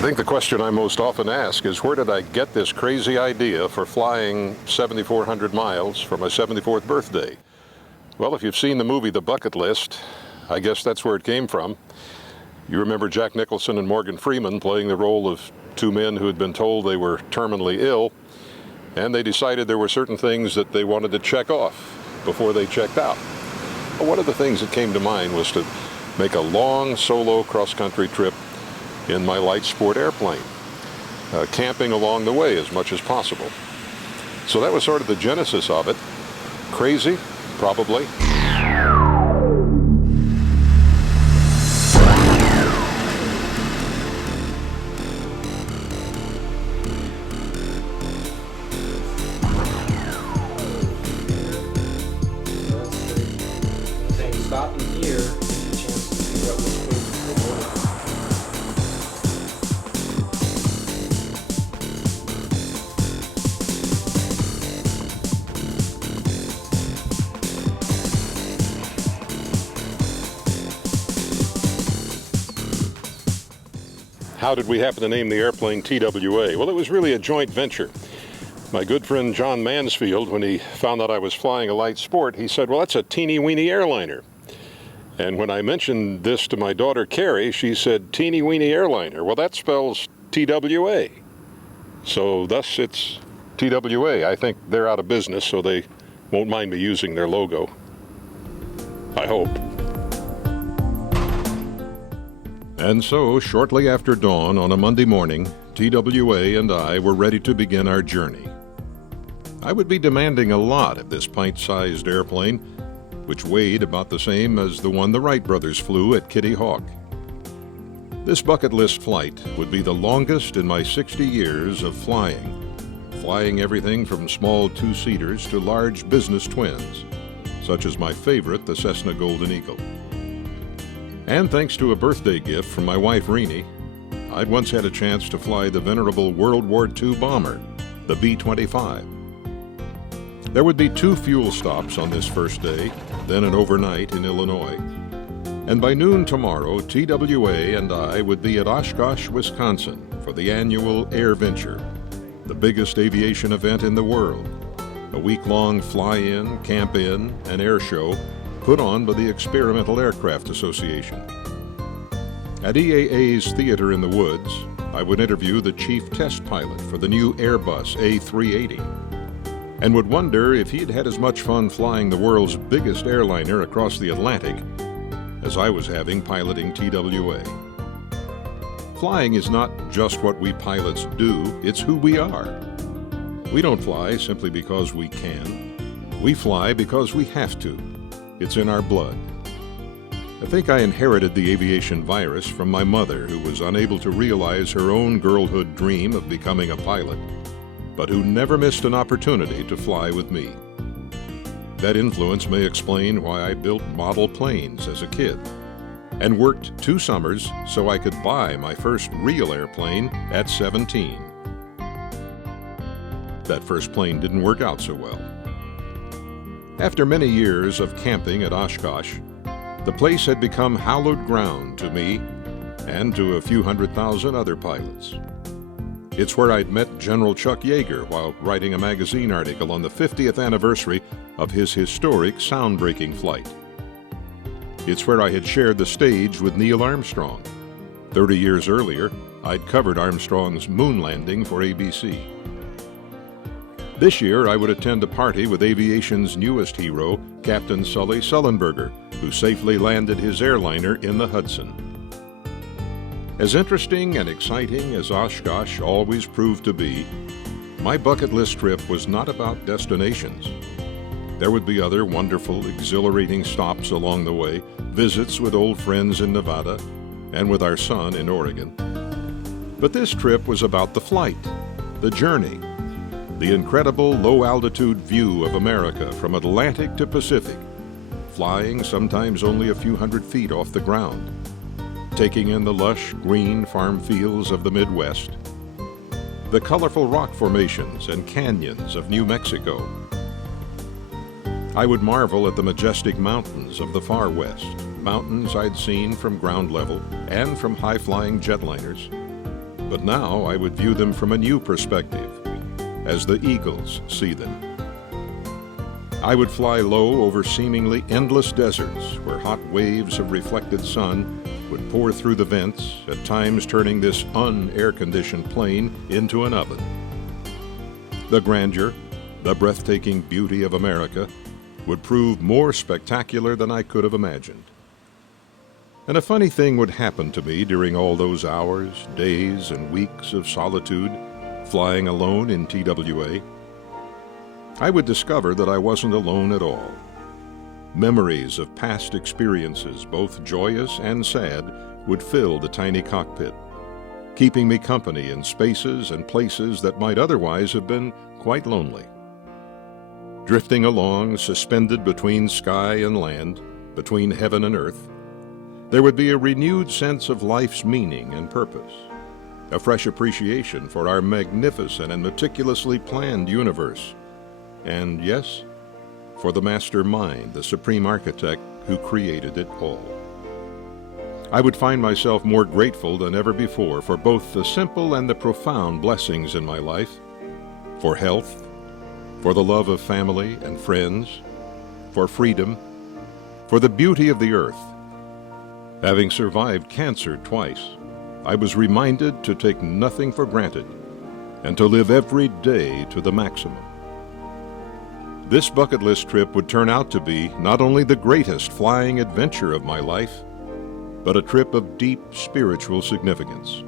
I think the question I most often ask is, where did I get this crazy idea for flying 7,400 miles for my 74th birthday? Well, if you've seen the movie The Bucket List, I guess that's where it came from. You remember Jack Nicholson and Morgan Freeman playing the role of two men who had been told they were terminally ill, and they decided there were certain things that they wanted to check off before they checked out. Well, one of the things that came to mind was to make a long solo cross-country trip in my light sport airplane, camping along the way as much as possible. So that was sort of the genesis of it. Crazy? Probably. Stop in here, a chance to figure out which way to go. How did we happen to name the airplane TWA? Well, it was really a joint venture. My good friend John Mansfield, when he found out I was flying a light sport, he said, well, that's a teeny-weeny airliner. And when I mentioned this to my daughter Carrie, she said, teeny-weeny airliner. Well, that spells TWA. So thus it's TWA. I think they're out of business, so they won't mind me using their logo. I hope. And so, shortly after dawn on a Monday morning, TWA and I were ready to begin our journey. I would be demanding a lot of this pint-sized airplane, which weighed about the same as the one the Wright Brothers flew at Kitty Hawk. This bucket list flight would be the longest in my 60 years of flying everything from small two-seaters to large business twins, such as my favorite, the Cessna Golden Eagle. And thanks to a birthday gift from my wife Weeny, I'd once had a chance to fly the venerable World War II bomber, the B-25. There would be 2 fuel stops on this first day, then an overnight in Illinois. And by noon tomorrow, TWA and I would be at Oshkosh, Wisconsin for the annual Air Venture, the biggest aviation event in the world, a week-long fly-in, camp-in, and air show put on by the Experimental Aircraft Association. At EAA's Theater in the Woods, I would interview the chief test pilot for the new Airbus A380 and would wonder if he'd had as much fun flying the world's biggest airliner across the Atlantic as I was having piloting TWA. Flying is not just what we pilots do, it's who we are. We don't fly simply because we can. We fly because we have to. It's in our blood. I think I inherited the aviation virus from my mother, who was unable to realize her own girlhood dream of becoming a pilot, but who never missed an opportunity to fly with me. That influence may explain why I built model planes as a kid and worked 2 summers so I could buy my first real airplane at 17. That first plane didn't work out so well. After many years of camping at Oshkosh, the place had become hallowed ground to me and to a few 100,000 other pilots. It's where I'd met General Chuck Yeager while writing a magazine article on the 50th anniversary of his historic sound-breaking flight. It's where I had shared the stage with Neil Armstrong. 30 years earlier, I'd covered Armstrong's moon landing for ABC. This year, I would attend a party with aviation's newest hero, Captain Sully Sullenberger, who safely landed his airliner in the Hudson. As interesting and exciting as Oshkosh always proved to be, my bucket list trip was not about destinations. There would be other wonderful, exhilarating stops along the way, visits with old friends in Nevada, and with our son in Oregon. But this trip was about the flight, the journey, the incredible low-altitude view of America from Atlantic to Pacific, flying sometimes only a few hundred feet off the ground, taking in the lush green farm fields of the Midwest, the colorful rock formations and canyons of New Mexico. I would marvel at the majestic mountains of the far west, mountains I'd seen from ground level and from high-flying jetliners. but now I would view them from a new perspective, as the eagles see them. I would fly low over seemingly endless deserts where hot waves of reflected sun would pour through the vents, at times turning this un-air-conditioned plane into an oven. The grandeur, the breathtaking beauty of America would prove more spectacular than I could have imagined. And a funny thing would happen to me during all those hours, days, and weeks of solitude, flying alone in TWA. I would discover that I wasn't alone at all. Memories of past experiences, both joyous and sad, would fill the tiny cockpit, keeping me company in spaces and places that might otherwise have been quite lonely. Drifting along, suspended between sky and land, between heaven and earth, there would be a renewed sense of life's meaning and purpose, a fresh appreciation for our magnificent and meticulously planned universe, and yes, for the master mind, the supreme architect who created it all. I would find myself more grateful than ever before for both the simple and the profound blessings in my life, for health, for the love of family and friends, for freedom, for the beauty of the earth. Having survived cancer twice, I was reminded to take nothing for granted and to live every day to the maximum. This bucket list trip would turn out to be not only the greatest flying adventure of my life, but a trip of deep spiritual significance,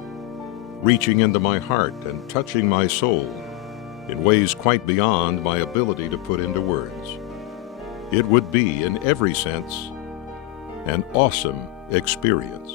reaching into my heart and touching my soul in ways quite beyond my ability to put into words. It would be, in every sense, an awesome experience.